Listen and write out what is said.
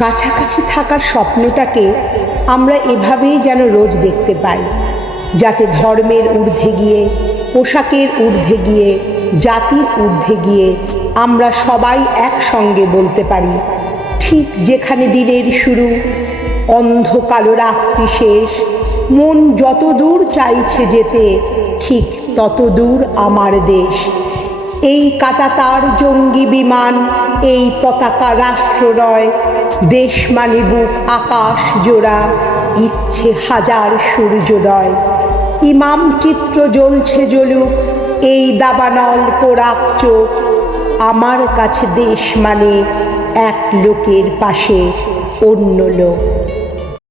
কাছাকাছি থাকার স্বপ্নটাকে আমরা এভাবেই যেন রোজ দেখতে পাই, যাতে ধর্মের ঊর্ধ্বে গিয়ে, পোশাকের ঊর্ধ্বে গিয়ে, জাতির ঊর্ধ্বে গিয়ে আমরা সবাই একসঙ্গে বলতে পারি, ঠিক যেখানে দিনের শুরু, অন্ধ কালো রাত্রি শেষ, মন যত দূর চাইছে যেতে, ঠিক তত দূর আমার দেশ। এই কাঁটাতার জঙ্গি বিমান, এই পতাকা রাষ্ট্র নয়, দেশ মানে বুক আকাশ জোড়া, ইচ্ছে হাজার সূর্যোদয়। ইমাম চিত্র জ্বলছে জ্বলুক, এই দাবানল পোড়াক চোখ, আমার কাছে দেশ মানে এক লোকের পাশে অন্য লোক।